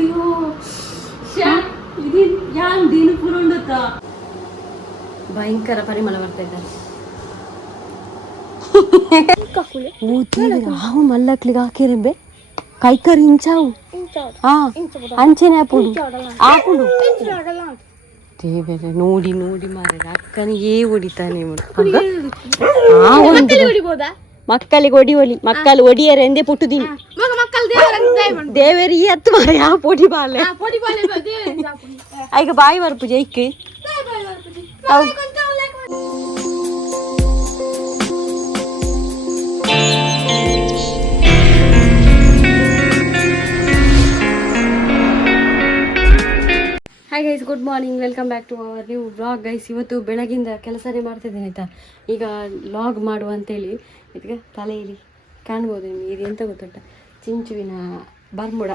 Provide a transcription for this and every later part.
ಅಯ್ಯೋ ಇದು ಯಾನ್ ದಿನ ಪೂರ ಉಂಡುತ್ತ ಭಯಂಕರ ಪರಿಮಳ ಬರ್ತಾ ಇದ್ದಾರೆ. ಹಾವು ಮಲ್ಲಕ್ಲಿಗೆ ಹಾಕಿರೆಂಬೆ ಕೈಕರ್ ಇಂಚಾವು ಅಂಚೆನೆ ಆಪುಡು ಆಪುಡು ದೇವರೇ ನೋಡಿ ನೋಡಿ ಮಾರ ಅಕ್ಕನಿಗೆ ಹೊಡಿತಾನೆ ಮಕ್ಕಳಿಗೆ ಹೊಡಿವಲಿ ಮಕ್ಕಳು ಹೊಡಿಯರೆ ಎಂದೇ ಪುಟ್ಟುದೀನಿ ದೇವರಿಗೆ ಹತ್ತು ಮಾರ ಯಾವ ಪೊಡಿ ಬಾಲೆ ಈಗ ಬಾಯಿ ಬರ್ಪು ಜೈಕ್ಕೆ hi guys, good morning, welcome back to our new vlog. Guys, ಇವತ್ತು ಬೆಳಗಿಂದ ಕೆಲಸನೇ ಮಾಡ್ತಿದ್ದೀನಿ ಆಯಿತಾ. ಈಗ ವ್ಲಾಗ್ ಮಾಡುವ ಅಂತೇಳಿ ಇದಕ್ಕೆ ತಲೆಯಲ್ಲಿ ಕಾಣ್ಬೋದು ನಿಮಗೆ. ಇದು ಎಂತ ಗೊತ್ತುಂಟ, ಚಿಂಚುವಿನ ಬರ್ಮುಡ.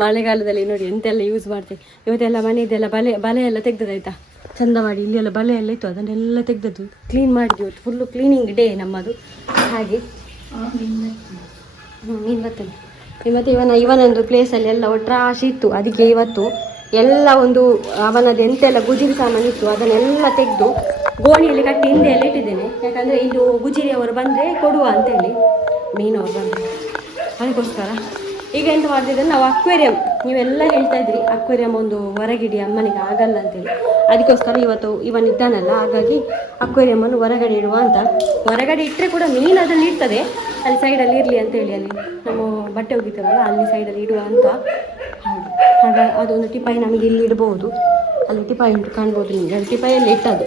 ಮಳೆಗಾಲದಲ್ಲಿ ನೋಡಿ ಎಂತೆಲ್ಲ ಯೂಸ್ ಮಾಡ್ತೀವಿ. ಇವತ್ತೆಲ್ಲ ಮನೆಯದೆಲ್ಲ ಬಲೆ ಎಲ್ಲ ತೆಗ್ದದಾಯ್ತಾ, ಚಂದ ಮಾಡಿ. ಇಲ್ಲಿ ಎಲ್ಲ ಬಲೆ ಎಲ್ಲ ಇತ್ತು, ಅದನ್ನೆಲ್ಲ ತೆಗ್ದದ್ದು ಕ್ಲೀನ್ ಮಾಡಿದ್ವಿ. ಇವತ್ತು ಫುಲ್ಲು ಕ್ಲೀನಿಂಗ್ ಡೇ ನಮ್ಮದು. ಹಾಗೆ ನೀನು ಬರ್ತೇನೆ ಮತ್ತು ಇವನೊಂದು ಪ್ಲೇಸಲ್ಲಿ ಎಲ್ಲ ಒಟ್ರಾಶಿ ಇತ್ತು. ಅದಕ್ಕೆ ಇವತ್ತು ಎಲ್ಲ ಒಂದು ಅವನದ್ದು ಎಂತೆಲ್ಲ ಗುಜಿರಿ ಸಾಮಾನು ಇತ್ತು ಅದನ್ನೆಲ್ಲ ತೆಗೆದು ಗೋಣಿಯಲ್ಲಿ ಕಟ್ಟಿ ಹಿಂದೆ ಎಲ್ಲ ಇಟ್ಟಿದ್ದೇನೆ. ಯಾಕಂದರೆ ಇದು ಗುಜಿರಿಯವರು ಬಂದರೆ ಕೊಡುವ ಅಂತೇಳಿ, ಮೀನವರು ಬಂದರೆ ಅದಕ್ಕೋಸ್ಕರ. ಈಗ ಎಂತ ಮಾಡ್ತಿದ್ದರೆ ನಾವು ಅಕ್ವೇರಿಯಂ, ನೀವೆಲ್ಲ ಹೇಳ್ತಾ ಇದ್ರಿ ಅಕ್ವೇರಿಯಂ ಒಂದು ಹೊರಗಿಡಿ ಅಮ್ಮನಿಗೆ ಆಗಲ್ಲ ಅಂತೇಳಿ. ಅದಕ್ಕೋಸ್ಕರ ಇವತ್ತು ಇವನಿದ್ದಾನಲ್ಲ, ಹಾಗಾಗಿ ಅಕ್ವೇರಿಯಮ್ಮನ್ನು ಹೊರಗಡೆ ಇಡುವ ಅಂತ. ಹೊರಗಡೆ ಇಟ್ಟರೆ ಕೂಡ ಮೀನು ಅದರಲ್ಲಿ ಇರ್ತದೆ, ಅಲ್ಲಿ ಸೈಡಲ್ಲಿ ಇರಲಿ ಅಂತೇಳಿ, ಅಲ್ಲಿ ನಮ್ಮ ಬಟ್ಟೆ ಹೋಗಿರ್ತೇವಲ್ಲ ಅಲ್ಲಿ ಸೈಡಲ್ಲಿ ಇಡುವ ಅಂತ. ಹಾಗೆ ಅದೊಂದು ಟಿಪಾಯಿ ನಮಗೆ ಇಲ್ಲಿ ಇಡ್ಬೋದು. ಅಲ್ಲಿ ಟಿಪಾಯಿ ಉಂಟು ಕಾಣ್ಬೋದು ನಿಮಗೆ, ಅದು ಟಿಪಾಯಲ್ಲಿ ಇಟ್ಟದ್ದು.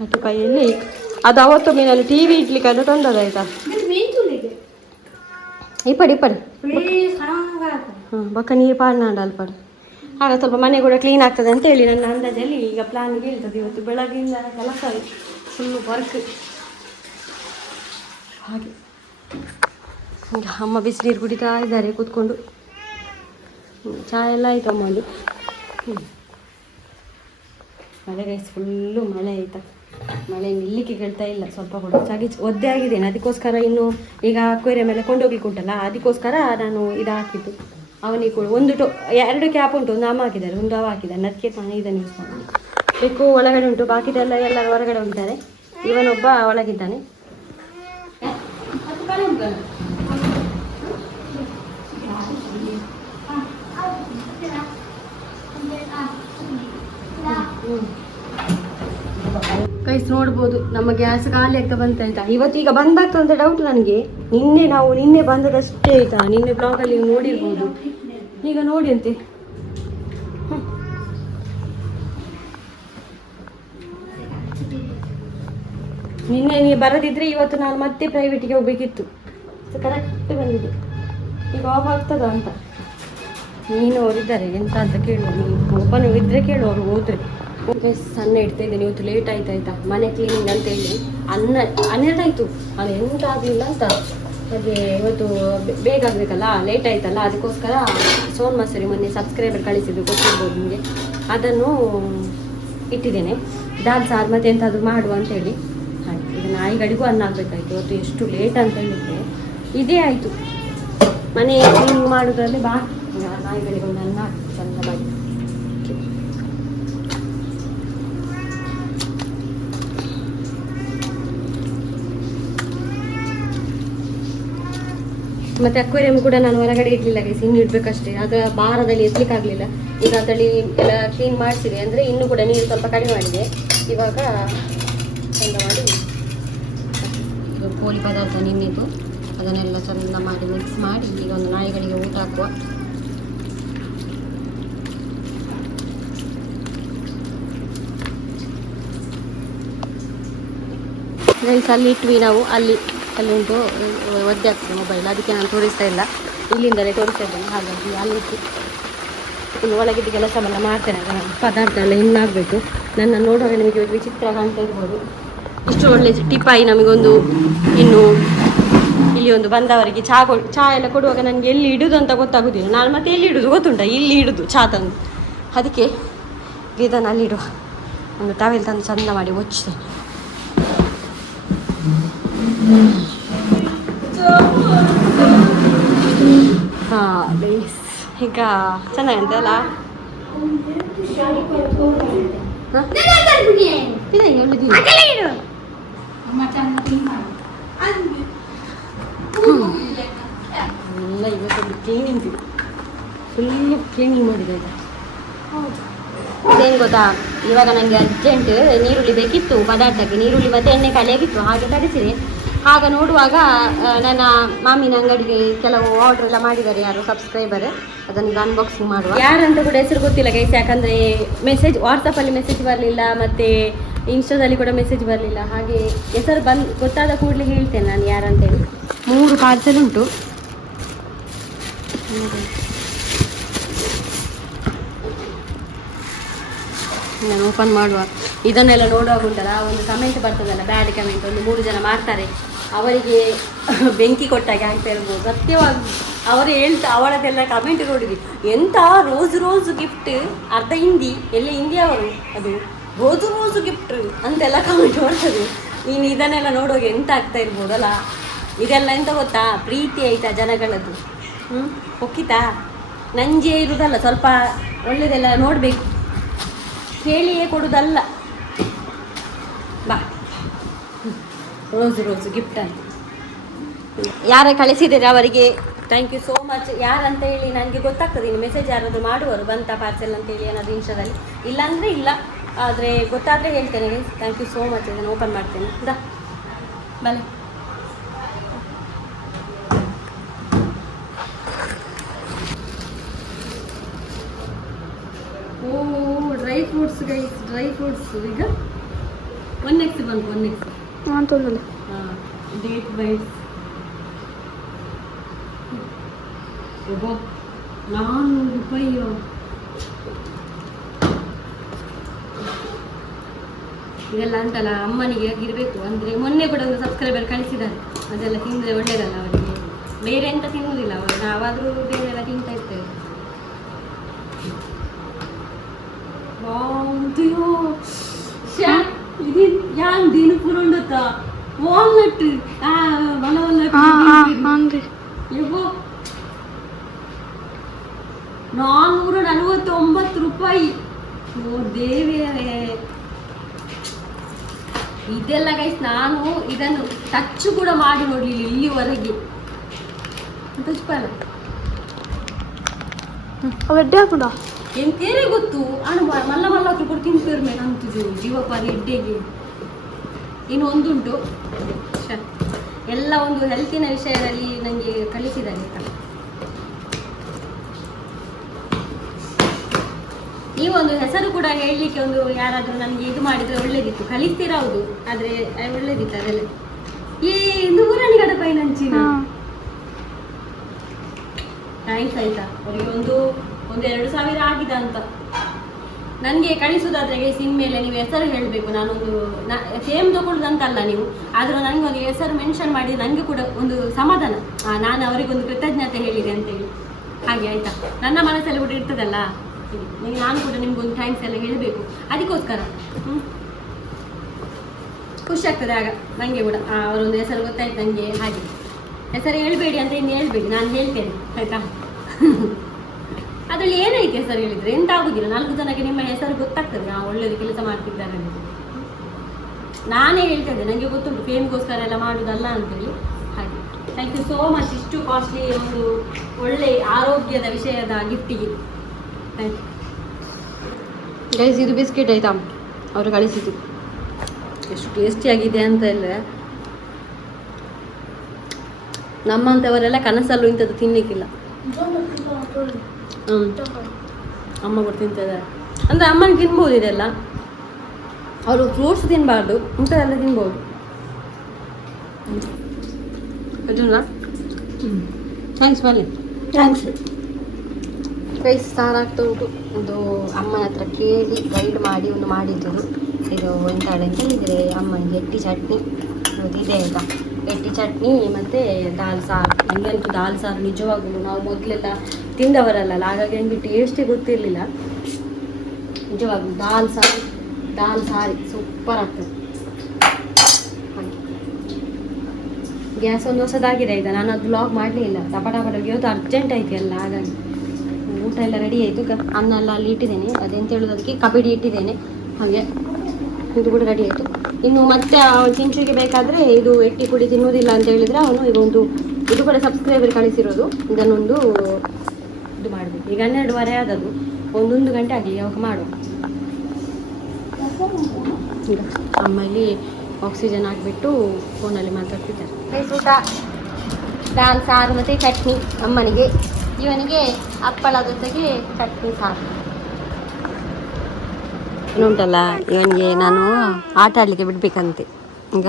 ಆ ಟಿಪಾಯಲ್ಲಿ ಅದು ಅವತ್ತು ಮೀನಲ್ಲಿ ಟಿ ವಿ ಇಡ್ಲಿಕ್ಕೆ ಅದು ತಂದದಾಯ್ತಾ. ಇಪ್ಪಡಿ ಬಕ್ಕ ನೀರು ಪಾಡ್ನಾಂಡ ಅಲ್ಪಡಿ. ಆಗ ಸ್ವಲ್ಪ ಮನೆ ಕೂಡ ಕ್ಲೀನ್ ಆಗ್ತದೆ ಅಂತೇಳಿ ನನ್ನ ಅಂದಾಜಲ್ಲಿ ಈಗ ಪ್ಲಾನ್ಗೆ ಹೇಳ್ತದೆ. ಇವತ್ತು ಬೆಳಗ್ಗಿಂದ ಕೆಲಸ ಫುಲ್ಲು ವರ್ಕ್. ಹಾಗೆ ಈಗ ಅಮ್ಮ ಬಿಸಿನೀರು ಕುಡಿತಾ ಇದ್ದಾರೆ ಕೂತ್ಕೊಂಡು. ಚಹಾ ಎಲ್ಲ ಆಯಿತು ಅಮ್ಮಲ್ಲಿ. ಮಳೆ ಗೈಸ್, ಫುಲ್ಲು ಮಳೆ ಆಯಿತಾ. ಮಳೆ ನಿಲ್ಲಿಕ್ಕೆ ಕೇಳ್ತಾ ಇಲ್ಲ ಸ್ವಲ್ಪ ಕೂಡ. ಒದ್ದೆ ಆಗಿದ್ದೇನೆ, ಅದಕ್ಕೋಸ್ಕರ ಇನ್ನು ಈಗ ಅಕ್ವೇರಿಯಂ ಮೇಲೆ ಕೊಂಡೋಗ್ಲಿಕ್ಕೆ ಉಂಟಲ್ಲ, ಅದಕ್ಕೋಸ್ಕರ ನಾನು ಇದು ಹಾಕಿದ್ದು. ಅವನಿಗೆ ಕೂಡ ಒಂದು 2 ಕ್ಯಾಪ್ ಉಂಟು, ಒಂದು ಅಮ್ಮ ಹಾಕಿದ್ದಾರೆ, ಒಂದು ಅವ ಹಾಕಿದ್ದಾರೆ. ಅದಕ್ಕೆ ನಾನು ಇದನ್ನು ಯೂಸ್ ಮಾಡಿ. ಬೆಕ್ಕು ಒಳಗಡೆ ಉಂಟು, ಬಾಕಿದೆಲ್ಲ ಎಲ್ಲರೂ ಹೊರಗಡೆ ಉಂಟಾರೆ. ಇವನೊಬ್ಬ ಒಳಗಿದ್ದಾನೆ. ಗೈಸ್ ನೋಡ್ಬೋದು, ನಮ್ಮ ಗ್ಯಾಸ್ ಖಾಲಿ ಆಗ್ತಾ ಬಂತ ಆಯ್ತಾ. ಇವತ್ತೀಗ ಬಂದಾಗ್ತದೆ ಅಂತ ಡೌಟ್ ನನಗೆ. ನಿನ್ನೆ ಬಂದದಷ್ಟೇ ಆಯ್ತಾ. ನಿನ್ನೆ ಬ್ಲಾಗಲ್ಲಿ ನೀವು ನೋಡಿರ್ಬೋದು. ಈಗ ನೋಡಿ ಅಂತೆ, ನಿನ್ನೆ ನೀವು ಬರದಿದ್ರೆ ಇವತ್ತು ನಾನು ಮತ್ತೆ ಪ್ರೈವೇಟಿಗೆ ಹೋಗ್ಬೇಕಿತ್ತು. ಕರೆಕ್ಟ್ ಬಂದಿದೆ. ಈಗ ಆಫ್ ಆಗ್ತದ ಅಂತ ನೀನು ಅವರಿದ್ದಾರೆ ಎಂತ ಅಂತ ಕೇಳುವ. ನೀವು ಓಪನ್ ಇದ್ರೆ ಕೇಳು, ಅವರು ಹೋದ್ರೆ. ಸಣ್ಣ ಇಡ್ತಾ ಇದ್ದೇನೆ. ಇವತ್ತು ಲೇಟ್ ಆಯ್ತಾಯ್ತಾ ಮನೆ ಕ್ಲೀನಿಂಗ್ ಅಂತ ಹೇಳಿ 12 ಆಯಿತು. ಅದು ಎಂತ ಆಗಲಿಲ್ಲ ಅಂತ. ಹಾಗೆ ಇವತ್ತು ಬೇಗ ಆಗಬೇಕಲ್ಲ, ಲೇಟ್ ಆಯ್ತಲ್ಲ, ಅದಕ್ಕೋಸ್ಕರ ಸೋನ್ ಮಸೂರಿ ಮೊನ್ನೆ ಸಬ್ಸ್ಕ್ರೈಬರ್ ಕಳಿಸಿದ್ದು ಗೊತ್ತಿರ್ಬೋದು ನಿಮಗೆ, ಅದನ್ನು ಇಟ್ಟಿದ್ದೇನೆ. ದಾಲ್ ಸಾರು ಮತ್ತೆ ಎಂತಾದರೂ ಮಾಡುವ ಅಂತೇಳಿ. ಹಾಗೆ ಈಗ ನಾಯಿಗಳಿಗೂ ಅನ್ನ ಆಗಬೇಕಾಯ್ತು. ಇವತ್ತು ಎಷ್ಟು ಲೇಟ್ ಅಂತ ಹೇಳಿದ್ರೆ ಇದೇ ಆಯಿತು. ಮನೆ ಕ್ಲೀನಿಂಗ್ ಮಾಡೋದ್ರಲ್ಲಿ ನಾಯಿಗಳಿಗೆ ಒಂದು ಅನ್ನ ಚಂದ ಮಾಡಿ. ಮತ್ತು ಅಕ್ವೇರಿಯಂ ಕೂಡ ನಾನು ಹೊರಗಡೆ ಇಡಲಿಲ್ಲ ಗೈಸ್, ಇನ್ನು ಇಡಬೇಕಷ್ಟೇ. ಅದರ ಭಾರದಲ್ಲಿ ಎತ್ತಲಿಕ್ಕಾಗಲಿಲ್ಲ. ಈಗ ಅದರಲ್ಲಿ ಎಲ್ಲ ಕ್ಲೀನ್ ಮಾಡಿಸಿದೆ, ಅಂದರೆ ಇನ್ನೂ ಕೂಡ ನೀರು ಸ್ವಲ್ಪ ಕಡಿಮೆ ಮಾಡಿದೆ. ಇವಾಗ ಚಂದ ಮಾಡಿ ಕೋಳಿ ಪದಾರ್ಥ ನಿನ್ನಿದ್ದು ಅದನ್ನೆಲ್ಲ ಚಂದ ಮಾಡಿ ಮಿಕ್ಸ್ ಮಾಡಿ ಈಗ ಒಂದು ನಾಯಿಗಳಿಗೆ ಊಟ ಹಾಕುವ. ಗೈಸ್ ಅಲ್ಲಿ ಇಟ್ವಿ ನಾವು, ಅಲ್ಲಿ ಉಂಟು, ಒದ್ದೆ ಆಗ್ತದೆ ಮೊಬೈಲ್, ಅದಕ್ಕೆ ನಾನು ತೋರಿಸ್ತಾ ಇಲ್ಲ, ಇಲ್ಲಿಂದಲೇ ತೋರಿಸ್ತಾ ಇದ್ದೇನೆ. ಹಾಗಾಗಿ ಅಲ್ಲಿಟ್ಟು ಇನ್ನು ಒಳಗಿದ್ದು ಕೆಲಸವೆಲ್ಲ ಮಾಡ್ತೇನೆ. ನಾನು ಪದಾರ್ಥ ಎಲ್ಲ ಇನ್ನಾಗಬೇಕು. ನನ್ನ ನೋಡುವಾಗ ನಿಮಗೆ ವಿಚಿತ್ರ ಕಾಣ್ತಾ ಇರ್ಬೋದು. ಇಷ್ಟು ಒಳ್ಳೆ ಟಿಪಾಯಿ ನಮಗೊಂದು. ಇನ್ನು ಇಲ್ಲಿ ಒಂದು ಬಂದವರಿಗೆ ಚಹಾ ಎಲ್ಲ ಕೊಡುವಾಗ ನನಗೆ ಎಲ್ಲಿ ಇಡೋದು ಅಂತ ಗೊತ್ತಾಗೋದಿಲ್ಲ. ನಾನು ಮತ್ತೆ ಎಲ್ಲಿ ಇಡೋದು ಗೊತ್ತುಂಟ, ಇಲ್ಲಿ ಇಡೋದು ಚಹಾ ತಂದು. ಅದಕ್ಕೆ ಇದನ್ನು ಅಲ್ಲಿಡುವ. ಒಂದು ಟವೆಲ್ ತಂದು ಚಂದ ಮಾಡಿ ಮುಚ್ಚಿದೆ. ಹಾಂ, ಈಗ ಚೆನ್ನಾಗಂತೆ ಅಲ್ಲ ಎಲ್ಲ ಇವತ್ತೊಂದು ಕ್ಲೀನಿಂಗ್ ಫುಲ್ ಕ್ಲೀನಿಂಗ್ ಮಾಡಿದೆ ಆಯ್ತಾ. ಇದೇನು ಗೊತ್ತಾ, ಇವಾಗ ನನಗೆ ಅರ್ಜೆಂಟ್ ನೀರುಳ್ಳಿ ಬೇಕಿತ್ತು ಪದಾರ್ಥಕ್ಕೆ, ನೀರುಳ್ಳಿ ಮತ್ತು ಎಣ್ಣೆ ಖಾಲಿಯಾಗಿತ್ತು, ಹಾಗೆ ತರಿಸಿದೆ. ಆಗ ನೋಡುವಾಗ ನನ್ನ ಮಾಮಿನ ಅಂಗಡಿಗೆ ಕೆಲವು ಆರ್ಡ್ರ್ ಎಲ್ಲ ಮಾಡಿದ್ದಾರೆ ಯಾರು ಸಬ್ಸ್ಕ್ರೈಬರ್, ಅದನ್ನು ಅನ್ಬಾಕ್ಸಿಂಗ್ ಮಾಡುವ. ಯಾರಂತ ಕೂಡ ಹೆಸರು ಗೊತ್ತಿಲ್ಲ ಗೈಸ್, ಯಾಕಂದರೆ ಮೆಸೇಜ್ ವಾಟ್ಸಪ್ಪಲ್ಲಿ ಮೆಸೇಜ್ ಬರಲಿಲ್ಲ ಮತ್ತು ಇನ್ಸ್ಟಾದಲ್ಲಿ ಕೂಡ ಮೆಸೇಜ್ ಬರಲಿಲ್ಲ. ಹಾಗೆ ಹೆಸರು ಗೊತ್ತಾದ ಕೂಡಲೇ ಹೇಳ್ತೇನೆ ನಾನು ಯಾರಂತೇಳಿ. 3 ಪಾರ್ಸೆಲ್ ಉಂಟು. ನಾನು ಓಪನ್ ಮಾಡುವ. ಇದನ್ನೆಲ್ಲ ನೋಡುವಾಗ ಉಂಟಲ್ಲ, ಒಂದು ಕಮೆಂಟ್ ಬರ್ತದಲ್ಲ, ಬ್ಯಾಡ್ ಕಮೆಂಟ್, ಒಂದು 3 ಜನ ಮಾಡ್ತಾರೆ, ಅವರಿಗೆ ಬೆಂಕಿ ಕೊಟ್ಟಾಗೆ ಆಗ್ತಾ ಇರ್ಬೋದು. ಸತ್ಯವಾಗಿ ಅವರು ಅವಳದೆಲ್ಲ ಕಮೆಂಟ್ ನೋಡಿದ್ವಿ, ಎಂಥ ರೋಸು ಗಿಫ್ಟ್, ಅರ್ಧ ಹಿಂದಿ, ಎಲ್ಲಿ ಹಿಂದಿ ಅವರು, ಅದು ರೋಸು ಗಿಫ್ಟ್ ಅಂತೆಲ್ಲ ಕಮೆಂಟ್ ಮಾಡ್ತದೆ. ಇನ್ನು ಇದನ್ನೆಲ್ಲ ನೋಡುವಾಗ ಎಂತ ಆಗ್ತಾ ಇರ್ಬೋದಲ್ಲ. ಇದೆಲ್ಲ ಎಂತ ಗೊತ್ತಾ, ಪ್ರೀತಿ ಆಯ್ತಾ ಜನಗಳದ್ದು, ಒಕ್ಕಿತಾ, ನಂಜೆ ಇರುವುದಲ್ಲ, ಸ್ವಲ್ಪ ಒಳ್ಳೆಯದೆಲ್ಲ ನೋಡಬೇಕು, ಕೇಳಿಯೇ ಕೊಡುವುದಲ್ಲ. ಬಾ, ರೋಸು ಗಿಫ್ಟ್ ಅಂತ ಯಾರ ಕಳಿಸಿದರೆ ಅವರಿಗೆ ಥ್ಯಾಂಕ್ ಯು ಸೋ ಮಚ್. ಯಾರಂತ ಹೇಳಿ ನನಗೆ ಗೊತ್ತಾಗ್ತದೆ, ಇನ್ನು ಮೆಸೇಜ್ ಯಾರಾದರೂ ಮಾಡುವರು ಬಂತ ಪಾರ್ಸೆಲ್ ಅಂತೇಳಿ ಏನಾದರೂ ಇನ್ಸ್ಟಾದಲ್ಲಿ, ಇಲ್ಲಾಂದರೆ ಇಲ್ಲ, ಆದರೆ ಗೊತ್ತಾದರೆ ಹೇಳ್ತೇನೆ. Thank you so much. ಇದನ್ನು ಓಪನ್ ಮಾಡ್ತೇನೆ. ಬಲೆ dry fruits guys, dry fruits ಈಗ 1x ಬಂತು, 1x ಹಾಂ, ಡೇಟ್ ಬೈಟ್ಸ್ 400 ರೂಪಾಯಿಯೋ. ಇದೆಲ್ಲ ಅಂತಲ್ಲ ಅಮ್ಮನಿಗೆ ಆಗಿರಬೇಕು. ಅಂದರೆ ಮೊನ್ನೆ ಕೂಡ ಒಂದು ಸಬ್ಸ್ಕ್ರೈಬರ್ ಕಳಿಸಿದ್ದಾರೆ, ಅದೆಲ್ಲ ತಿಂದರೆ ಒಳ್ಳೆಯದಲ್ಲ ಅವರಿಗೆ, ಬೇರೆ ಎಂತ ತಿನ್ನುವುದಿಲ್ಲ ಅವರು, ನಾವಾದರೂ ಬೇರೆಲ್ಲ ತಿಂತಾ ಇರ್ತೇವೆ. ಇದು ಯಾನ್ ದೀನು ಪುರುಂಡತ ವಾಲ್ನಟ್ ಇವು 449 ರೂಪಾಯಿ. ಓ ದೇವಿಯರೇ, ಇದೆಲ್ಲ ಗೈಸ್ ನಾನು ಇದನ್ನು ಟಚ್ ಕೂಡ ಮಾಡಿ ನೋಡಲಿಲ್ಲ ಇಲ್ಲಿವರೆಗೆ. ಎಂತೇನೆ ಗೊತ್ತು, ಮಲ್ಲ ಕೂಡ ತಿಂತಿರ್ಬೇಕು ಅಂತಿದ್ದು ಜೀವಪಾರಿ ಎಡ್ಡೆಗೆ. ಇನ್ನು ಒಂದುಂಟು, ಎಲ್ಲ ಒಂದು ಹೆಲ್ತಿನ ವಿಷಯದಲ್ಲಿ ನನಗೆ ಕಲಿಸಿದ್ದಾರೆ. ನೀವೊಂದು ಹೆಸರು ಕೂಡ ಹೇಳಲಿಕ್ಕೆ ಒಂದು ಯಾರಾದರೂ ನನಗೆ ಇದು ಮಾಡಿದರೆ ಒಳ್ಳೇದಿತ್ತು, ಕಲಿಸ್ತೀರ ಹೌದು, ಆದರೆ ಒಳ್ಳೇದಿತ್ತು ಅದೆಲ್ಲ. ಈ ನೂರನಿ ಗಡಪೈ ನಂಚಿನ ಥ್ಯಾಂಕ್ಸ್ ಆಯ್ತಾ. ಅವರಿಗೆ ಒಂದು 2,000 ಆಗಿದೆ ಅಂತ ನನಗೆ ಕಳಿಸೋದಾದ್ರೆ ಸಿಮ್ ಮೇಲೆ ನೀವು ಹೆಸರು ಹೇಳಬೇಕು. ನಾನೊಂದು ಸೇಮ್ ತಗೊಳ್ಳೋದಂತಲ್ಲ ನೀವು, ಆದರೂ ನನಗೆ ಒಂದು ಹೆಸರು ಮೆನ್ಷನ್ ಮಾಡಿ ನನಗೆ ಕೂಡ ಒಂದು ಸಮಾಧಾನ, ನಾನು ಅವರಿಗೊಂದು ಕೃತಜ್ಞತೆ ಹೇಳಿದೆ ಅಂತೇಳಿ. ಹಾಗೆ ಆಯಿತಾ, ನನ್ನ ಮನಸ್ಸಲ್ಲಿ ಕೂಡ ಇರ್ತದಲ್ಲ, ನಾನು ಕೂಡ ನಿಮ್ಗೊಂದು ಥ್ಯಾಂಕ್ಸ್ ಎಲ್ಲ ಹೇಳಬೇಕು. ಅದಕ್ಕೋಸ್ಕರ ಖುಷಿ ಆಗ್ತದೆ ಆಗ ನನಗೆ ಕೂಡ. ಅವರೊಂದು ಹೆಸರು ಗೊತ್ತಾಯ್ತು ನನಗೆ. ಹಾಗೆ ಹೆಸರು ಹೇಳ್ಬೇಡಿ ಅಂತ ಇನ್ನು ಹೇಳ್ಬೇಡಿ, ನಾನು ಹೇಳ್ತೇನೆ ಆಯಿತಾ. ಅದರಲ್ಲಿ ಏನೈತೆ ಹೆಸರು ಹೇಳಿದರೆ ಎಂತ ಆಗೋದಿಲ್ಲ, 4 ಜನಕ್ಕೆ ನಿಮ್ಮ ಹೆಸರು ಗೊತ್ತಾಗ್ತದೆ, ನಾವು ಒಳ್ಳೆಯದು ಕೆಲಸ ಮಾಡ್ತಿದ್ದಾರೆ ಅಂತ. ನಾನೇ ಹೇಳ್ತಾ ಇದ್ದೆ, ನನಗೆ ಗೊತ್ತುಂಟು ಫೇಮ್ಗೋಸ್ಕರ ಎಲ್ಲ ಮಾಡೋದಲ್ಲ ಅಂತೇಳಿ. ಹಾಗೆ ಥ್ಯಾಂಕ್ ಯು ಸೋ ಮಚ್, ಇಷ್ಟು ಕಾಸ್ಟ್ಲಿ ಒಂದು ಒಳ್ಳೆ ಆರೋಗ್ಯದ ವಿಷಯದ ಗಿಫ್ಟಿಗೆ ಥ್ಯಾಂಕ್ ಯು ಗೈಸ್. ಇದು ಬಿಸ್ಕೆಟ್ ಆಯ್ತಾ ಅವರು ಕಳಿಸಿದ್ದು, ಎಷ್ಟು ಟೇಸ್ಟಿಯಾಗಿದೆ ಅಂತ ಇಲ್ಲ. ನಮ್ಮಂಥವರೆಲ್ಲ ಕನಸಲ್ಲೂ ಇಂಥದ್ದು ತಿನ್ನಲಿಕ್ಕಿಲ್ಲ. ಅಮ್ಮ ಕೂಡ ತಿಂತಿದ್ದಾರೆ ಅಂದರೆ ಅಮ್ಮನಿಗೆ ತಿನ್ಬೋದು ಇದೆಲ್ಲ, ಅವರು ಫ್ರೂಟ್ಸ್ ತಿನ್ನಬಾರ್ದು, ಇಂಥದ್ದೆಲ್ಲ ತಿನ್ಬೋದು. ಅದನ್ನ ಥ್ಯಾಂಕ್ಸ್ ಬರಲಿ, ಥ್ಯಾಂಕ್ಸ್ ಗೈಸ್. ಸಾರಾಗ್ತಾ ಉಂಟು. ಇದು ಅಮ್ಮನ ಹತ್ರ ಕೇಳಿ ಗೈಡ್ ಮಾಡಿ ಒಂದು ಮಾಡಿದ್ದು. ಇದು ಎಂತಾಳೆ ಅಂತ ಹೇಳಿದರೆ ಅಮ್ಮನಿಗೆ ಎಟ್ಟಿ ಚಟ್ನಿ ಇದೆ ಆಯಿತಾ, ಎಟ್ಟಿ ಚಟ್ನಿ ಮತ್ತು ದಾಲ್ ಸಾರು. ನನಗಂತೂ ದಾಲ್ ಸಾರು ನಿಜವಾಗಲೂ ನಾವು ಮೊದಲೆಲ್ಲ ತಿಂದವರಲ್ಲ, ಹಾಗಾಗಿ ನನಗೆ ಟೇಸ್ಟೇ ಗೊತ್ತಿರಲಿಲ್ಲ. ನಿಜವಾಗ್ಲೂ ದಾಲ್ ಸಾರಿ ಸೂಪರ್ ಆಗ್ತದೆ. ಹಾಗೆ ಗ್ಯಾಸ್ ಒಂದು ಹೊಸದಾಗಿದೆ ಈಗ, ನಾನು ಅದು ಬ್ಲಾಗ್ ಮಾಡಲಿಲ್ಲ. ಟಪಟಪಟಗೆ ಇವತ್ತು ಅರ್ಜೆಂಟ್ ಆಯ್ತು ಎಲ್ಲ, ಹಾಗಾಗಿ ಊಟ ಎಲ್ಲ ರೆಡಿ ಆಯಿತು. ಅನ್ನ ಎಲ್ಲ ಅಲ್ಲಿ ಇಟ್ಟಿದ್ದೇನೆ, ಅದೆಂತ ಹೇಳೋದು ಅದಕ್ಕೆ ಕಬಡ್ಡಿ ಇಟ್ಟಿದ್ದೇನೆ. ಹಾಗೆ ಇದು ಕೂಡ ರೆಡಿ ಆಯಿತು. ಇನ್ನು ಮತ್ತೆ ಚಿಂಚುಗೆ ಬೇಕಾದರೆ ಇದು ಎಟ್ಟಿ ಪುಡಿ ತಿನ್ನುವುದಿಲ್ಲ ಅಂತ ಹೇಳಿದರೆ ಅವನು ಈಗ ಒಂದು ಇದು ಕೂಡ ಸಬ್ಸ್ಕ್ರೈಬರ್ ಕಳಿಸಿರೋದು, ಇದನ್ನೊಂದು ಇದು ಮಾಡಬೇಕು. ಈಗ 12:30 ಆದದ್ದು, 1 ಗಂಟೆ ಆಗಲಿ ಯಾವಾಗ ಮಾಡುವ. ಈಗ ಅಮ್ಮಲ್ಲಿ ಆಕ್ಸಿಜನ್ ಹಾಕಿಬಿಟ್ಟು ಫೋನಲ್ಲಿ ಮಾತಾಡ್ತಿದ್ದಾರೆ. ರೈಸ್ ಊಟ, ದಾಲ್ ಸಾರು ಮತ್ತು ಚಟ್ನಿ ಅಮ್ಮನಿಗೆ, ಇವನಿಗೆ ಹಪ್ಪಳ ಜೊತೆಗೆ ಚಟ್ನಿ ಸಾರು. ಉಂಟಲ್ಲ ಇವನಿಗೆ ನಾನು ಆಟ ಆಡಲಿಕ್ಕೆ ಬಿಡಬೇಕಂತೆ. ಈಗ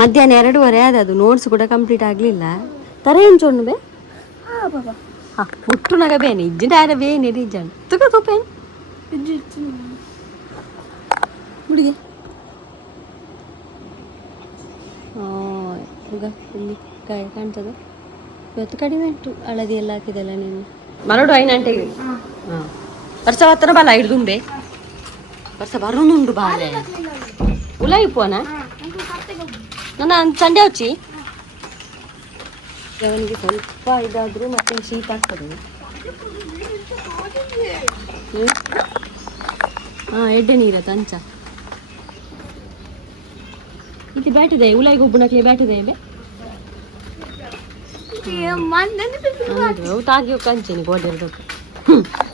ಮಧ್ಯಾಹ್ನ 2:30 ಆದದ್ದು, ನೋಟ್ಸ್ ಕೂಡ ಕಂಪ್ಲೀಟ್ ಆಗಲಿಲ್ಲ. ತರ ಏನು ಚೊಣ್ಣು ಬೇ ಹಾಂ ಹುಟ್ಟು ನಗ ಬೇನೆ ಇಜ್ಜಿನ ಆರ ಬೇನೆ ರೀಜನ್ ತುಕ ತೋಪೇನು ಹುಡುಗಿ. ಈಗ ಇಲ್ಲಿ ಕಾಯಿ ಕಾಣ್ತದ. ಇವತ್ತು ಕಡಿಮೆ ಉಂಟು, ಹಳದಿ ಎಲ್ಲ ಹಾಕಿದಲ್ಲ ನೀನು. ಮರಡು 5 ಗಂಟೆಗೆ. ಹಾಂ ವರ್ಷ ಹತ್ತಿರ ಬಲ ಹಿಡ್ದುಂಬೆ ವರ್ಷ ಬರೋನುಂಡು ಬಾಲೆ ಉಲಾಯಿ ಪೋನ ನನ್ನ ಸಂಡೆ ಹಚ್ಚಿ. ಅವನಿಗೆ ಸ್ವಲ್ಪ ಇದಾದರೂ ಮತ್ತೆ ಶೀತ ಆಗ್ತದೆ. ಹಾಂ ಎಡ್ಡೆ ನೀರ ತಂಚ ಇದು ಬ್ಯಾಟಿದೆ ಉಲಾಯಿ ಗೊಬ್ಬುನಕ್ಲೆ ಬ್ಯಾಟಿದೆ ಬೇ ತಾಗಿ ಕಂಚೇನೆ ಗೋಡೆರದಕ್ಕೆ.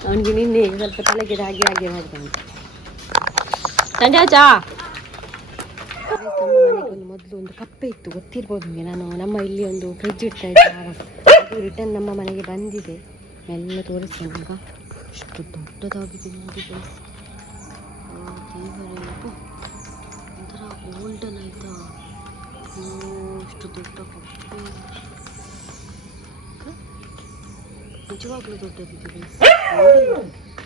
ಅವನಿಗೆ ನಿನ್ನೆ ಸ್ವಲ್ಪ ತಲೆಗೆ ಹಾಗೆ ಹಾಗೆ ಮಾಡ್ತಾನೆ. ಸಂಡೆ ಆಚಾ ಮನೆಗೆ ಮೊದಲು ಒಂದು ಕಪ್ಪೆ ಇತ್ತು, ಗೊತ್ತಿರ್ಬೋದು ನಿಮಗೆ. ನಾನು ನಮ್ಮ ಇಲ್ಲಿ ಒಂದು ಫ್ರಿಡ್ಜ್ ಇಡ್ತಾ ಇದ್ದೆ, ಅದು ರಿಟರ್ನ್ ನಮ್ಮ ಮನೆಗೆ ಬಂದಿದೆ. ಎಲ್ಲ ತೋರಿಸ್ತೇನೆ ಈಗ. ಎಷ್ಟು ದೊಡ್ಡದಾಗಿದೆ ನೋಡಿ ಫ್ರೆಂಡ್ಸ್, ಒಂಥರ ಗೋಲ್ಡನ್ ಆಯ್ತಾ. ಎಷ್ಟು ದೊಡ್ಡ ಕಪ್ಪೆ, ನಿಜವಾಗ್ಲೂ ದೊಡ್ಡದಿದೆ.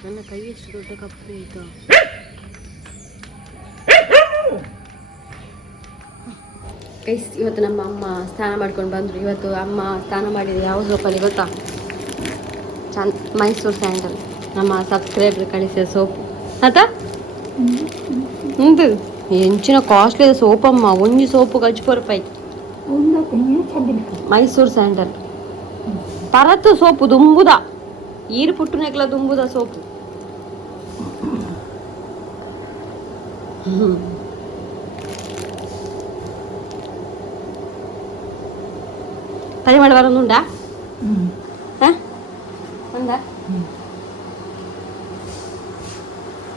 ನನ್ನ ಕೈ ಎಷ್ಟು ದೊಡ್ಡ ಕಪ್ಪೆ ಆಯ್ತಾ. ಗೈಸ್ ಇವತ್ತು ನಮ್ಮ ಅಮ್ಮ ಸ್ನಾನ ಮಾಡ್ಕೊಂಡು ಬಂದರು. ಇವತ್ತು ಅಮ್ಮ ಸ್ನಾನ ಮಾಡಿದೆ ಯಾವ ಸೋಪಲ್ಲಿ ಗೊತ್ತಾ? ಮೈಸೂರು ಸ್ಯಾಂಡಲ್, ನಮ್ಮ ಸಬ್ಸ್ಕ್ರೈಬರ್ ಕಳಿಸಿದ ಸೋಪು ಆತಾ. ಉಂಟು ಹೆಂಚಿನ ಕಾಸ್ಟ್ಲಿ ಸೋಪಮ್ಮ, ಒಂಜಿ ಸೋಪು ₹4 ರೂಪಾಯಿ. ಮೈಸೂರು ಸ್ಯಾಂಡಲ್ ಪರತ್ತು ಸೋಪು ದುಂಬುದ, ಈರು ಪುಟ್ಟುನೆಕ್ಲ ದುಂಬುದ ಸೋಪು. ಪರಿಮಳ ಬರೋದುಂಟಾ? ಒಂದಾ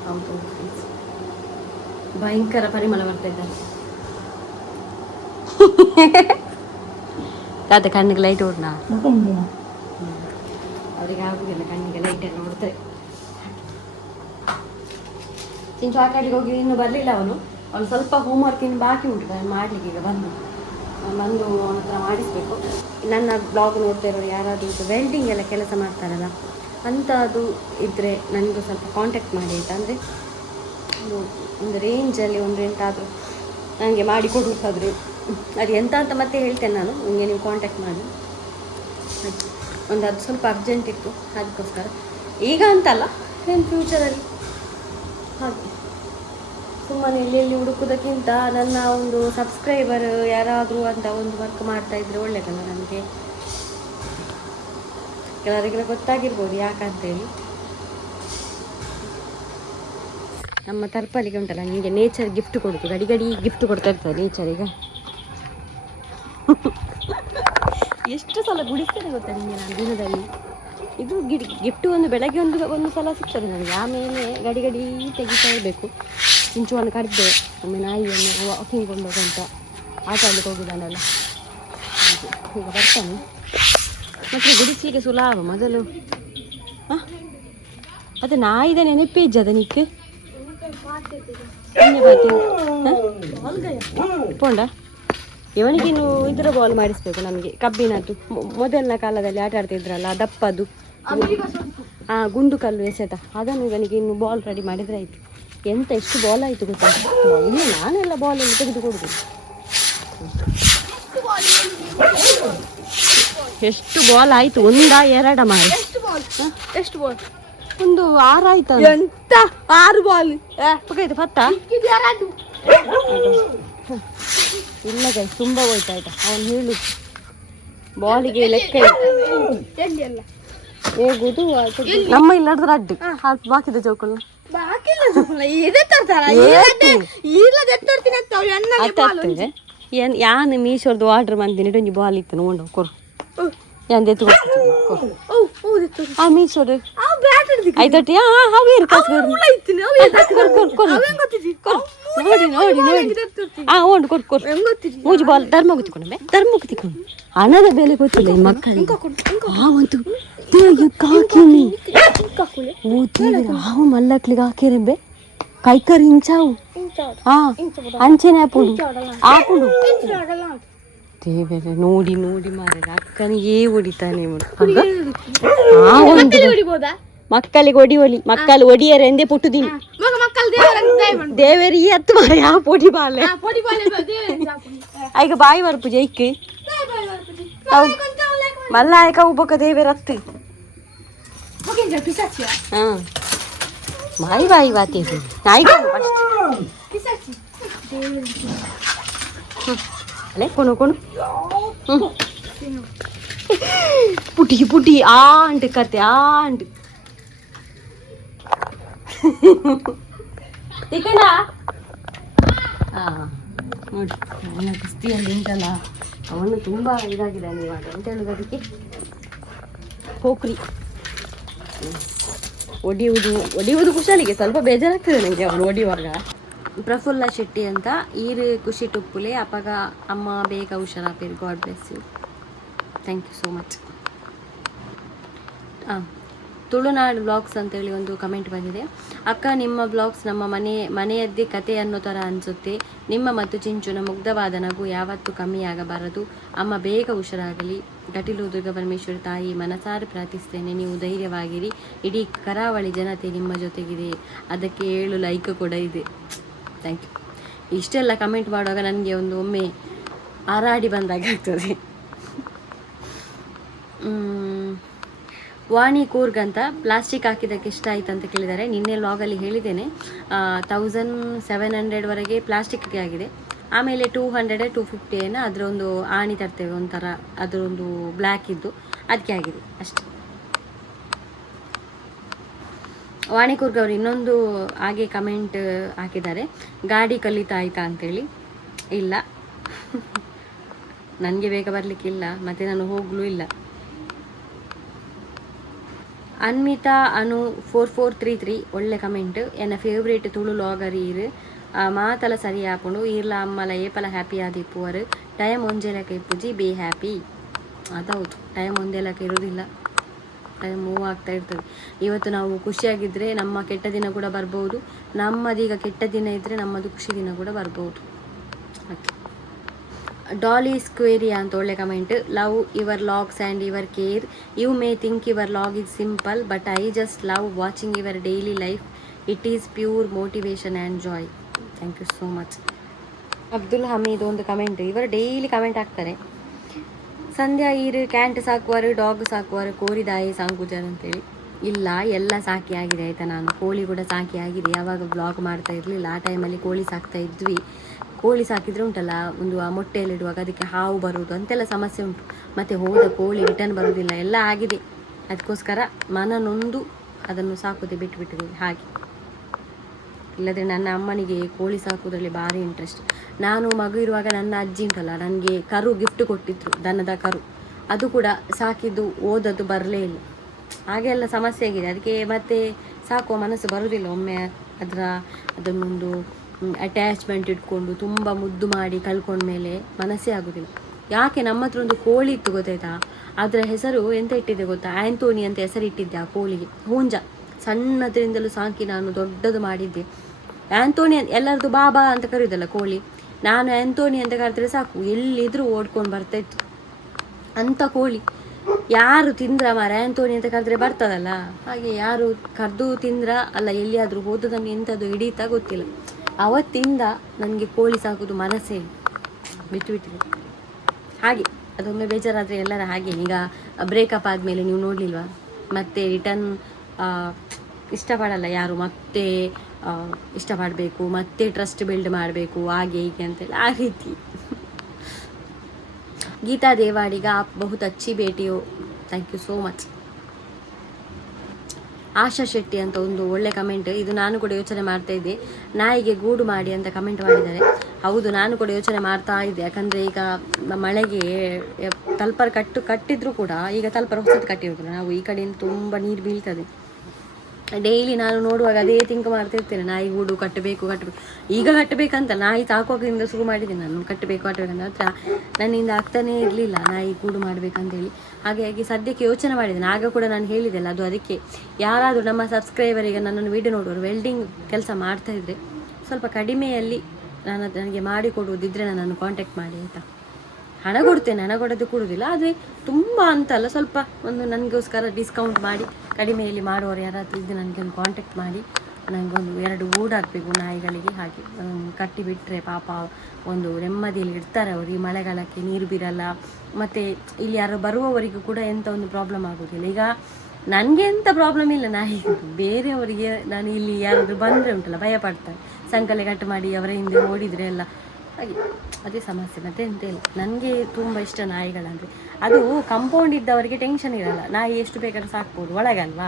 ಹೌದು, ಭಯಂಕರ ಪರಿಮಳ ಬರ್ತಾ ಇದ್ದಾರೆ. ತಾತ ಕಣ್ಣಿಗೆ ಲೈಟ್ ಓಡ್ನಾ? ಅವ್ರಿಗೆ ಆಗುದಿಲ್ಲ, ಕಣ್ಣಿಗೆ ಲೈಟ್ ಎಲ್ಲ ನೋಡ್ತಾರೆ. ಚಿಂಚು ಆ ಕಡೆಗೆ ಹೋಗಿ ಇನ್ನೂ ಬರಲಿಲ್ಲ ಅವನು ಸ್ವಲ್ಪ ಹೋಮ್ವರ್ಕ್ ಇನ್ನು ಬಾಕಿ ಉಂಟು ಮಾಡಲಿಕ್ಕೆ. ಈಗ ಬಂದು ಅವನ ಹತ್ರ ಮಾಡಿಸ್ಬೇಕು. ನನ್ನ ಬ್ಲಾಗ್ ನೋಡ್ತಾ ಇರೋರು ಯಾರಾದರೂ ಇದು ವೆಲ್ಡಿಂಗ್ ಎಲ್ಲ ಕೆಲಸ ಮಾಡ್ತಾರಲ್ಲ ಅಂಥದ್ದು ಇದ್ದರೆ ನನಗೂ ಸ್ವಲ್ಪ ಕಾಂಟ್ಯಾಕ್ಟ್ ಮಾಡಿ ಆಯಿತಾ. ಅಂದರೆ ಒಂದು ರೇಂಜಲ್ಲಿ ಒಂದು ಎಂತಾದರೂ ನನಗೆ ಮಾಡಿ ಕೊಡಬೇಕಾದ್ರೆ ಅದು ಎಂತ ಅಂತ ಮತ್ತೆ ಹೇಳ್ತೇನೆ ನಾನು ನಿಮಗೆ, ನೀವು ಕಾಂಟ್ಯಾಕ್ಟ್ ಮಾಡಿ. ಅದು ಸ್ವಲ್ಪ ಅರ್ಜೆಂಟ್ ಇತ್ತು, ಅದಕ್ಕೋಸ್ಕರ ಈಗ ಅಂತಲ್ಲ, ಏನು ಫ್ಯೂಚರಲ್ಲಿ ಹಾಗೆ. ಸುಮ್ಮನೆ ಎಲ್ಲೆಲ್ಲಿ ಹುಡುಕೋದಕ್ಕಿಂತ ನನ್ನ ಒಂದು ಸಬ್ಸ್ಕ್ರೈಬರ್ ಯಾರಾದರೂ ಅಂತ ಒಂದು ವರ್ಕ್ ಮಾಡ್ತಾಯಿದ್ರೆ ಒಳ್ಳೆಯದಲ್ಲ ನನಗೆ. ಕೆಲವರಿಗೆಲ್ಲ ಗೊತ್ತಾಗಿರ್ಬೋದು ಯಾಕಂತೇಳಿ. ನಮ್ಮ ತರ್ಪಲಿಗೆ ಉಂಟಲ್ಲ, ನಿಮಗೆ ನೇಚರ್ ಗಿಫ್ಟ್ ಕೊಡೋದು, ಗಡಿ ಗಡಿ ಗಿಫ್ಟ್ ಕೊಡ್ತಾ ಇರ್ತಾರೆ ನೇಚರ್. ಈಗ ಎಷ್ಟು ಸಲ ಗುಡಿಸ್ತೇನೆ ಗೊತ್ತಾ ನಿಮಗೆ ನಾನು ದಿನದಲ್ಲಿ. ಇದು ಗಿಫ್ಟ್ ಒಂದು ಬೆಳಗ್ಗೆ ಒಂದು ಸಲ ಸಿಗ್ತದೆ ನನಗೆ, ಆಮೇಲೆ ಗಡಿ ಗಡಿ ತೆಗಿತಾ ಇರಬೇಕು. ಇಂಚುವನ್ನು ಕರೆದೆ ಒಮ್ಮೆ ನಾಯಿಯನ್ನು ವಾಕಿಂಗ್ ಕೊಂಡೋಗಂತ ಆಟ ಆಡಲಿಕ್ಕೆ ಹೋಗಿದ್ದಾನಲ್ಲ, ಈಗ ಬರ್ತಾನೆ. ಮತ್ತು ಗುಡಿಸ್ಲಿಕ್ಕೆ ಸುಲಭ ಮೊದಲು. ಹಾಂ ಅದು ನಾಯಿದ ನೆನಪೇಜ್ಜದ ನಿಕ್ಕೆ ಪೋಂಡ. ಇವನಿಗಿನ್ನು ಇದರ ಬಾಲ್ ಮಾಡಿಸ್ಬೇಕು ನಮಗೆ, ಕಬ್ಬಿನದ್ದು. ಮೊದಲಿನ ಕಾಲದಲ್ಲಿ ಆಟ ಆಡ್ತಿದ್ರಲ್ಲ ದಪ್ಪದು, ಗುಂಡು ಕಲ್ಲು ಎಸೆತ, ಅದನ್ನು ಇವನಿಗೆ ಇನ್ನು ಬಾಲ್ ರೆಡಿ ಮಾಡಿದರೆ ಆಯಿತು. ಎಂತ ಎಷ್ಟು ಬಾಲ್ ಆಯಿತು ಗೊತ್ತಾ? ಇಲ್ಲಿ ನಾನೆಲ್ಲ ಬಾಲಲ್ಲಿ ತೆಗೆದುಕೊಡುದು. ಎಷ್ಟು ಬಾಲ್ ಆಯಿತು? 1-2 ಮಾಡಿ ಎಷ್ಟು ಬಾಲ್? ಒಂದು 6 ಆಯ್ತು. ಎಂತ 6 ಬಾಲ್ ಪಕ್ಕ 10 ಇಲ್ಲ ಗೈಸ್ ತುಂಬ ಹೋಯ್ತು ಆಯ್ತಾ. ಅವನು ಹೇಳು ಬಾಲಿಗೆ ಲೆಕ್ಕ ಹೋಗುದು ನಮ್ಮ ಇಲ್ಲಾದ್ರೆ ಅಡ್ಡು ಬಾಕಿದ ಜೋಕುಳು ಯಾನು ಮೀಶೋರ್ದು ಆರ್ಡ್ರ್ ಮಾಡ್ತೀನಿ ಒಂಜಿ ಬಾಲ್ ಇತ್ತು ನೋಡು ಕೊರು ಎಂದ ಎತ್ತು ಮೀಶೋಡು ಆಯ್ತೊಟ್ಟಿ ಹಾವೇರು ಕಾಸು ನೋಡಿ ನೋಡಿ ನೋಡಿ ಉಂಡು ಕೊಟ್ಟು ಕೊಡು ಮೂಜು ಬಾಲ್ ಧರ್ಮ ಗೊತ್ತಿಕೊಂಡು ಧರ್ಮ ಗೊತ್ತಿಕೊಂಡು ಹಣದ ಬೆಲೆ ಗೊತ್ತಿಲ್ಲ ಈ ಮಕ್ಕಳಿಗೆ ಒಂದು ಹಾಕಿನಿ ಹಾವು ಮಲ್ಲಕ್ಲಿಗೆ ಹಾಕಿರಂಬೆ ಕೈಕರಿ ಇಂಚಾವು ಅಂಚೆನೆ ಹಾಪುಡು ದೇವರೇ ನೋಡಿ ನೋಡಿ ಮಾರ ಅಕ್ಕನಿಗೆ ಹೊಡಿತಾನೆ ಮಕ್ಕಳಿಗೆ ಹೊಡಿ ಮಕ್ಕಳು ಹೊಡಿಯರೆ ಎಂದೇ ಪುಟ್ಟುದೀನಿ ದೇವರಿಗೆ ಎತ್ತು ಮಾರ ಯಾವ ಪೊಡಿ ಬಾಲೆ ಈಗ ಬಾಯಿ ಬರ್ಪು ಜೈಕ್ ಮಲ್ಲ ಆಯ್ಕ ಉಬ್ಬಕ ದೇವರ ಹತ್ತು ಬಾಯಿ ಬಾಯಿ ಬಾತಿ ಅಲ್ಲೇ ಕೊನು ಕೊನು ಪುಟಿ ಪುಟಿ ಆಂಟ್ ಕತೆ ಆಂಟ್ ತಿಕ್ಕಣ ನೋಡಿ ಅವನ ಕುಸ್ತಿಯಲ್ಲಿ ಉಂಟಲ್ಲ ಅವನು ತುಂಬ ಇದಾಗಿದ್ದಾನೆ ಇವಾಗ ಅಂತ ಹೇಳುದು ಅದಕ್ಕೆ ಪೋಖ್ರಿ ಒಡಿಯುವುದು ಕುಶಾಲಿಗೆ ಸ್ವಲ್ಪ ಬೇಜಾರಾಗ್ತದೆ ನನಗೆ ಅವನು ಒಡಿಯುವಾಗ. ಪ್ರಫುಲ್ಲ ಶೆಟ್ಟಿ ಅಂತ ಈರು ಖುಷಿ ಟುಪ್ಪುಲೆ ಅಪ್ಪಗ ಅಮ್ಮ ಬೇಗ ಹುಷಾರಾಪೇರು. God bless you, thank you so much. Tulunadu blogs ಅಂತೇಳಿ ಒಂದು ಕಮೆಂಟ್ ಬಂದಿದೆ. ಅಕ್ಕ, ನಿಮ್ಮ ಬ್ಲಾಗ್ಸ್ ನಮ್ಮ ಮನೆಯದ್ದೇ ಕತೆ ಅನ್ನೋ ಥರ ಅನಿಸುತ್ತೆ. ನಿಮ್ಮ ಮತ್ತು ಚಿಂಚುನ ಮುಗ್ಧವಾದ ನಗು ಯಾವತ್ತೂ ಕಮ್ಮಿಯಾಗಬಾರದು. ಅಮ್ಮ ಬೇಗ ಹುಷಾರಾಗಲಿ. ಗಟಿಲು ದುರ್ಗಾ ಪರಮೇಶ್ವರಿ ತಾಯಿ ಮನಸಾರೆ ಪ್ರಾರ್ಥಿಸ್ತೇನೆ. ನೀವು ಧೈರ್ಯವಾಗಿರಿ. ಇಡೀ ಕರಾವಳಿ ಜನತೆ ನಿಮ್ಮ ಜೊತೆಗಿದೆ. ಅದಕ್ಕೆ 7 ಲೈಕ್ ಕೂಡ ಇದೆ. Thank you. ಇಷ್ಟೆಲ್ಲ ಕಮೆಂಟ್ ಮಾಡುವಾಗ ನನಗೆ ಒಂದು ಒಮ್ಮೆ ಹಾರಾಡಿ ಬಂದಾಗ ಆಗ್ತದೆ. ವಾಣಿ ಕೂರ್ಗ್ ಅಂತ ಪ್ಲಾಸ್ಟಿಕ್ ಹಾಕಿದ್ದಕ್ಕೆ ಇಷ್ಟ ಆಯ್ತು ಅಂತ ಕೇಳಿದ್ದಾರೆ. ನಿನ್ನೆ ಲಾಗಲ್ಲಿ ಹೇಳಿದ್ದೇನೆ 1700ವರೆಗೆ ಪ್ಲಾಸ್ಟಿಕ್ಗೆ ಆಗಿದೆ. ಆಮೇಲೆ 200 250 ಏನೋ ಅದರೊಂದು ಆಣಿ ತರ್ತೇವೆ ಒಂಥರ, ಅದರೊಂದು ಬ್ಲ್ಯಾಕ್ ಇದ್ದು ಅದಕ್ಕೆ ಆಗಿದೆ ಅಷ್ಟೆ. ವಾಣಿ ಕೂರ್ಗ್ ಅವರು ಇನ್ನೊಂದು ಹಾಗೆ ಕಮೆಂಟ್ ಹಾಕಿದ್ದಾರೆ, ಗಾಡಿ ಕಲಿತಾ ಆಯ್ತಾ ಅಂತೇಳಿ. ಇಲ್ಲ, ನನಗೆ ಬೇಗ ಬರಲಿಕ್ಕಿಲ್ಲ ಮತ್ತು ನಾನು ಹೋಗಲೂ ಇಲ್ಲ. ಅನ್ಮಿತಾ ಅನು 4433 ಒಳ್ಳೆ ಕಮೆಂಟ್. ಎನ್ನ ಫೇವ್ರೇಟ್ ತುಳು ಲಾಗರ್ ಈರು ಮಾತಲ ಸರಿ ಹಾಕೊಂಡು ಈರ್ಲ ಅಮ್ಮಲ ಏಪಲ ಹ್ಯಾಪಿ ಆದಿಪ್ಪುವರು. ಟೈಮ್ ಒಂಜೇಲಕ ಇಪ್ಪುಜಿ ಬೇ ಹ್ಯಾಪಿ. ಅದೌದು, ಟೈಮ್ ಒಂದೇಲಕ ಇರೋದಿಲ್ಲ, ಟೈಮ್ ಮೂವ್ ಆಗ್ತಾ ಇರ್ತದೆ. ಇವತ್ತು ನಾವು ಖುಷಿಯಾಗಿದ್ದರೆ ನಮ್ಮ ಕೆಟ್ಟ ದಿನ ಕೂಡ ಬರ್ಬೋದು, ನಮ್ಮದೀಗ ಕೆಟ್ಟ ದಿನ ಇದ್ದರೆ ನಮ್ಮದು ಖುಷಿ ದಿನ ಕೂಡ ಬರ್ಬೋದು. ಓಕೆ. ಡಾಲಿ ಸ್ಕ್ವೇರಿಯಾ ಅಂತ ಒಳ್ಳೆ comment. Love your vlogs and your care. You may think your vlog is simple but I just love watching your daily life. It is pure motivation and joy. Thank you so much. Abdul Hameed ಒಂದು comment. ಇವರು daily comment ಹಾಕ್ತಾರೆ. ಸಂಧ್ಯಾ ಈರು can't ಸಾಕುವರು, dog ಸಾಕುವರು, ಕೋರಿದಾಯಿ ಸಾಂಕುಜರ್ ಅಂತೇಳಿ. ಇಲ್ಲ, ಎಲ್ಲ ಸಾಕಿ ಆಗಿದೆ ಆಯಿತಾ. ನಾನು ಕೋಳಿ ಕೂಡ ಸಾಕಿ ಆಗಿದೆ. ಯಾವಾಗ ಬ್ಲಾಗ್ ಮಾಡ್ತಾ ಇರಲಿಲ್ಲ ಆ ಟೈಮಲ್ಲಿ ಕೋಳಿ ಸಾಕ್ತಾ ಇದ್ವಿ. ಕೋಳಿ ಸಾಕಿದರೆ ಉಂಟಲ್ಲ, ಒಂದು ಆ ಮೊಟ್ಟೆಯಲ್ಲಿಡುವಾಗ ಅದಕ್ಕೆ ಹಾವು ಬರುವುದು ಅಂತೆಲ್ಲ ಸಮಸ್ಯೆ ಉಂಟು. ಮತ್ತು ಹೋದ ಕೋಳಿ ರಿಟರ್ನ್ ಬರೋದಿಲ್ಲ, ಎಲ್ಲ ಆಗಿದೆ. ಅದಕ್ಕೋಸ್ಕರ ಮನನೊಂದು ಅದನ್ನು ಸಾಕೋದೆ ಬಿಟ್ಟುಬಿಟ್ಟಿದೆ ಹಾಗೆ. ಇಲ್ಲದ್ರೆ ನನ್ನ ಅಮ್ಮನಿಗೆ ಕೋಳಿ ಸಾಕೋದ್ರಲ್ಲಿ ಭಾರಿ ಇಂಟ್ರೆಸ್ಟ್. ನಾನು ಮಗು ಇರುವಾಗ ನನ್ನ ಅಜ್ಜಿ ಉಂಟಲ್ಲ, ನನಗೆ ಕರು ಗಿಫ್ಟ್ ಕೊಟ್ಟಿದ್ರು, ದನದ ಕರು. ಅದು ಕೂಡ ಸಾಕಿದ್ದು ಓದೋದು ಬರಲೇ ಇಲ್ಲ. ಹಾಗೆಲ್ಲ ಸಮಸ್ಯೆ ಆಗಿದೆ. ಅದಕ್ಕೆ ಮತ್ತೆ ಸಾಕುವ ಮನಸ್ಸು ಬರೋದಿಲ್ಲ. ಒಮ್ಮೆ ಅದನ್ನೊಂದು ಅಟ್ಯಾಚ್ಮೆಂಟ್ ಇಟ್ಕೊಂಡು ತುಂಬ ಮುದ್ದು ಮಾಡಿ ಕಳ್ಕೊಂಡ್ಮೇಲೆ ಮನಸ್ಸೇ ಆಗೋದಿಲ್ಲ. ಯಾಕೆ ನಮ್ಮ ಹತ್ರ ಒಂದು ಕೋಳಿ ಇತ್ತು ಗೊತ್ತಾಯ್ತಾ, ಅದರ ಹೆಸರು ಎಂತ ಇಟ್ಟಿದ್ದೆ ಗೊತ್ತಾ, ಆ್ಯಂಥೋನಿ ಅಂತ ಹೆಸರು ಇಟ್ಟಿದ್ದೆ ಆ ಕೋಳಿಗೆ. ಹುಂಜ ಸಣ್ಣದ್ರಿಂದಲೂ ಸಾಕಿ ನಾನು ದೊಡ್ಡದು ಮಾಡಿದ್ದೆ. ಆ್ಯಂಥೋನಿ ಎಲ್ಲರದ್ದು ಬಾಬಾ ಅಂತ ಕರೆಯೋದಲ್ಲ ಕೋಳಿ, ನಾನು ಆ್ಯಂಥೋನಿ ಅಂತ ಕರೆದ್ರೆ ಸಾಕು ಎಲ್ಲಿದ್ರೂ ಓಡ್ಕೊಂಡು ಬರ್ತಾಯಿತ್ತು ಅಂಥ ಕೋಳಿ. ಯಾರು ತಿಂದ್ರ ಮಾರ ಆ್ಯಂಥೋನಿ ಅಂತ ಕರೆದ್ರೆ ಬರ್ತದಲ್ಲ, ಹಾಗೆ ಯಾರು ಕರೆದು ತಿಂದ್ರ ಅಲ್ಲ ಎಲ್ಲಿಯಾದರೂ ಹೋದದನ್ನು ಎಂಥದ್ದು ಹಿಡೀತಾ ಗೊತ್ತಿಲ್ಲ. ಅವತ್ತಿಂದ ನನಗೆ ಕೋಳಿ ಸಾಕೋದು ಮನಸ್ಸೇ ಬಿಟ್ಟುಬಿಟ್ಟಿದೆ. ಹಾಗೆ ಅದೊಮ್ಮೆ ಬೇಜಾರಾದರೆ ಎಲ್ಲರ ಹಾಗೆ. ಈಗ ಬ್ರೇಕಪ್ ಆದಮೇಲೆ ನೀವು ನೋಡಲಿಲ್ವಾ, ಮತ್ತೆ ರಿಟರ್ನ್ ಇಷ್ಟಪಡಲ್ಲ ಯಾರು, ಮತ್ತೆ ಇಷ್ಟಪಡಬೇಕು, ಮತ್ತೆ ಟ್ರಸ್ಟ್ ಬಿಲ್ಡ್ ಮಾಡಬೇಕು, ಹಾಗೆ ಹೀಗೆ ಅಂತೆಲ್ಲ ಆ ರೀತಿ. गीता देवाड़ीगा आप बहुत अच्छी बेटी हो, ಥ್ಯಾಂಕ್ ಯು ಸೋ ಮಚ್. ಆಶಾ ಶೆಟ್ಟಿ ಅಂತ ಒಂದು ಒಳ್ಳೆ ಕಮೆಂಟ್. ಇದು ನಾನು ಕೂಡ ಯೋಚನೆ ಮಾಡ್ತಾ ಇದ್ದೆ, ನಾಯಿಗೆ ಗೂಡು ಮಾಡಿ ಅಂತ ಕಮೆಂಟ್ ಮಾಡಿದ್ದಾರೆ. ಹೌದು, ನಾನು ಕೂಡ ಯೋಚನೆ ಮಾಡ್ತಾ ಇದ್ದೆ. ಯಾಕಂದರೆ ಈಗ ಮಳೆಗೆ ತಲ್ಪರ್ ಕಟ್ಟಿದ್ರು ಕೂಡ ಈಗ ತಲ್ಪರ್ ಹೊಸದು ಕಟ್ಟಿರೋದು ನಾವು ಈ ಕಡೆಯಿಂದ ತುಂಬ ನೀರು ಬೀಳ್ತದೆ. ಡೈಲಿ ನಾನು ನೋಡುವಾಗ ಅದೇ ಥಿಂಕ್ ಮಾಡ್ತಿರ್ತೇನೆ, ನಾಯಿ ಗೂಡು ಕಟ್ಟಬೇಕು. ಈಗ ಕಟ್ಟಬೇಕಂತ ನಾಯಿ ಸಾಕೋದ್ರಿಂದ ಶುರು ಮಾಡಿದ್ದೀನಿ ನಾನು, ಕಟ್ಟಬೇಕು ಅಂತ. ಹತ್ರ ನನ್ನಿಂದ ಆಗ್ತಾನೇ ಇರಲಿಲ್ಲ ನಾಯಿ ಗೂಡು ಮಾಡಬೇಕಂತೇಳಿ. ಹಾಗಾಗಿ ಸದ್ಯಕ್ಕೆ ಯೋಚನೆ ಮಾಡಿದ್ದೇನೆ. ಆಗ ಕೂಡ ನಾನು ಹೇಳಿದ್ದೆಲ್ಲ, ಅದು ಅದಕ್ಕೆ ಯಾರಾದರೂ ನಮ್ಮ ಸಬ್ಸ್ಕ್ರೈಬರಿಗೆ ನನ್ನನ್ನು ವಿಡಿಯೋ ನೋಡೋರು ವೆಲ್ಡಿಂಗ್ ಕೆಲಸ ಮಾಡ್ತಾಯಿದ್ರೆ ಸ್ವಲ್ಪ ಕಡಿಮೆಯಲ್ಲಿ ನನಗೆ ಮಾಡಿಕೊಡುವುದಿದ್ದರೆ ನನ್ನನ್ನು ಕಾಂಟ್ಯಾಕ್ಟ್ ಮಾಡಿ ಆಯಿತಾ. ಹಣ ಕೊಡ್ತೇನೆ, ಹಣ ಕೊಡೋದು ಕೊಡೋದಿಲ್ಲ, ಆದರೆ ತುಂಬ ಅಂತಲ್ಲ, ಸ್ವಲ್ಪ ಒಂದು ನನಗೋಸ್ಕರ ಡಿಸ್ಕೌಂಟ್ ಮಾಡಿ ಕಡಿಮೆಯಲ್ಲಿ ಮಾಡುವವರು ಯಾರಾದರೂ ಇದ್ದು ನನಗೆ ಒಂದು ಕಾಂಟ್ಯಾಕ್ಟ್ ಮಾಡಿ. ನನಗೊಂದು 2 ಗೂಡು ಹಾಕಬೇಕು ನಾಯಿಗಳಿಗೆ. ಹಾಗೆ ಕಟ್ಟಿಬಿಟ್ರೆ ಪಾಪ ಒಂದು ನೆಮ್ಮದಿಯಲ್ಲಿ ಇರ್ತಾರೆ ಅವರು. ಈ ಮಳೆಗಾಲಕ್ಕೆ ನೀರು ಬೀರಲ್ಲ, ಮತ್ತು ಇಲ್ಲಿ ಯಾರು ಬರುವವರಿಗೂ ಕೂಡ ಎಂಥ ಒಂದು ಪ್ರಾಬ್ಲಮ್ ಆಗೋದಿಲ್ಲ. ಈಗ ನನಗೆ ಎಂಥ ಪ್ರಾಬ್ಲಮ್ ಇಲ್ಲ ನಾಯಿ, ಬೇರೆಯವರಿಗೆ ನಾನು ಇಲ್ಲಿ ಯಾರಾದರೂ ಬಂದರೆ ಉಂಟಲ್ಲ ಭಯ ಪಡ್ತಾರೆ, ಸಂಕಲೆ ಕಟ್ ಮಾಡಿ ಅವರ ಹಿಂದೆ ಓಡಿದರೆ ಎಲ್ಲ ಹಾಗೆ ಅದೇ ಸಮಸ್ಯೆ. ಮತ್ತು ಎಂತ ಇಲ್ಲ, ನನಗೆ ತುಂಬ ಇಷ್ಟ ನಾಯಿಗಳಂದರೆ. ಅದು ಕಾಂಪೌಂಡ್ ಇದ್ದವರಿಗೆ ಟೆನ್ಷನ್ ಇರಲ್ಲ, ನಾಯಿ ಎಷ್ಟು ಬೇಕಾದ್ರೂ ಸಾಕ್ಬೋದು ಒಳಗಲ್ವಾ.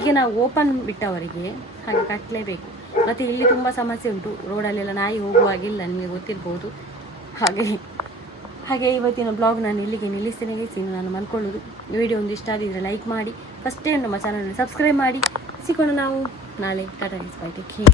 ಈಗ ನಾವು ಓಪನ್ ಬಿಟ್ಟವರಿಗೆ ಹಾಗೆ ಕಟ್ಟಲೇಬೇಕು. ಮತ್ತು ಇಲ್ಲಿ ತುಂಬ ಸಮಸ್ಯೆ ಉಂಟು, ರೋಡಲ್ಲೆಲ್ಲ ನಾಯಿ ಹೋಗುವಾಗಿಲ್ಲ, ನಿಮಗೆ ಗೊತ್ತಿರ್ಬೋದು. ಹಾಗೆ ಇವತ್ತಿನ ಬ್ಲಾಗ್ ನಾನು ಇಲ್ಲಿಗೆ ನಿಲ್ಲಿಸ್ತೇನೆ. ನಾನು ಮಲ್ಕೊಳ್ಳೋದು. ವಿಡಿಯೋ ಒಂದು ಇಷ್ಟ ಆಗಿದ್ರೆ ಲೈಕ್ ಮಾಡಿ, ಫಸ್ಟ್ ಟೈಮ್ ನಮ್ಮ ಚಾನಲ್ನ ಸಬ್ಸ್ಕ್ರೈಬ್ ಮಾಡಿ. ಸಿಗೋಣ ನಾವು ನಾಳೆ. Tata, by, take care.